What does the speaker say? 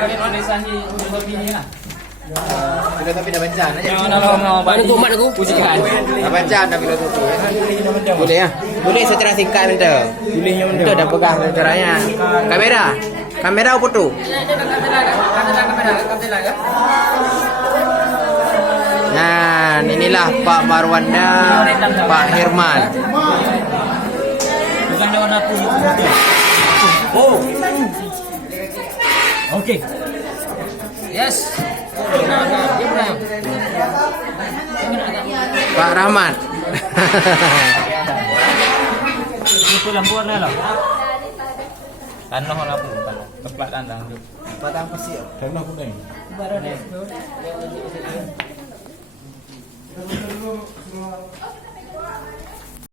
Kali mana sanji hobi ni lah. Bila tapi dah baca aja. Nak Mana tu mat aku? pujikan. Dah baca dah bila tu. Boleh ya? Boleh secara singkat minta. Bolehnya benda. Itu dah pegang caranya. Kamera. Kamera apa tu? Nah, inilah Pak Marwanda, Pak Herman. Bukan dia warna putih. Oh. Okey. Yes. Pak Rahmat. Itu lampu warna lah. Tanah lampu, tanah. Tempat tandang tu. Padang pasir. Tanah kuning. Baru ni.